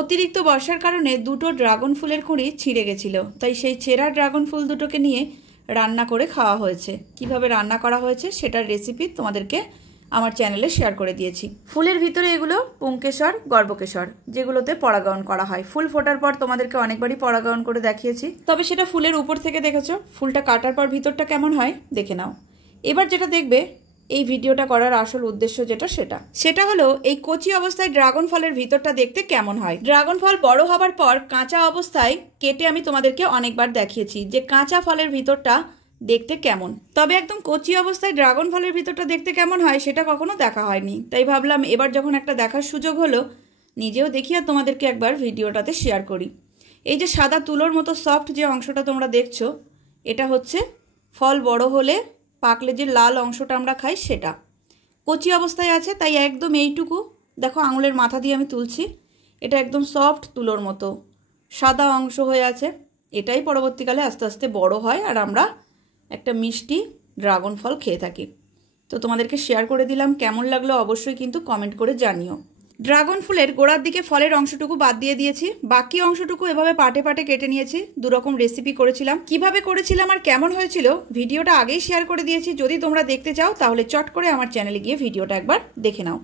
অতিরিক্ত বর্ষার কারণে দুটো ড্রাগন ফুলের কুঁড়ি ছিঁড়ে গেছিল, তাই সেই ছেঁড়া ড্রাগন ফুল দুটোকে নিয়ে রান্না করে খাওয়া হয়েছে। কিভাবে রান্না করা হয়েছে সেটার রেসিপি তোমাদেরকে আমার চ্যানেলে শেয়ার করে দিয়েছি। ফুলের ভিতরে এগুলো পুংকেশর, গর্ভকেশর, যেগুলোতে পরাগায়ন করা হয়। ফুল ফোটার পর তোমাদেরকে অনেকবারই পরাগায়ন করে দেখিয়েছি, তবে সেটা ফুলের উপর থেকে দেখেছো। ফুলটা কাটার পর ভিতরটা কেমন হয় দেখে নাও। এবার যেটা দেখবে, এই ভিডিওটা করার আসল উদ্দেশ্য সেটা হলো এই কচি অবস্থায় ড্রাগন ফলের ভিতরটা দেখতে কেমন হয়। ড্রাগন ফল বড় হবার পর কাঁচা অবস্থায় কেটে আমি তোমাদেরকে অনেকবার দেখিয়েছি যে কাঁচা ফলের ভিতরটা দেখতে কেমন। তবে একদম কচি অবস্থায় ড্রাগন ফলের ভিতরটা দেখতে কেমন হয় সেটা কখনো দেখা হয়নি, তাই ভাবলাম এবার যখন একটা দেখার সুযোগ হলো, নিজেও দেখি আর তোমাদেরকে একবার ভিডিওটাতে শেয়ার করি। এই যে সাদা তুলোর মতো সফট যে অংশটা তোমরা দেখছো, এটা হচ্ছে ফল বড় হলে পাকলে যে লাল অংশটা আমরা খাই সেটা। কচি অবস্থায় আছে তাই একদম এইটুকু দেখো, আঙুলের মাথা দিয়ে আমি তুলছি, এটা একদম সফট তুলোর মতো সাদা অংশ হয়ে আছে। এটাই পরবর্তীকালে আস্তে আস্তে বড় হয় আর আমরা একটা মিষ্টি ড্রাগন ফল খেয়ে থাকি। তো তোমাদেরকে শেয়ার করে দিলাম, কেমন লাগলো অবশ্যই কিন্তু কমেন্ট করে জানিও। ড্রাগন ফুলের গোড়ার দিকে ফলের অংশটুকু বাদ দিয়ে দিয়েছি, বাকি অংশটুকু এভাবে পাটে পাটে কেটে নিয়েছি। দুরকম রেসিপি করেছিলাম, কিভাবে করেছিলাম আর কেমন হয়েছিল ভিডিওটা আগেই শেয়ার করে দিয়েছি। যদি তোমরা দেখতে চাও তাহলে চট করে আমার চ্যানেলে গিয়ে ভিডিওটা একবার দেখে নাও।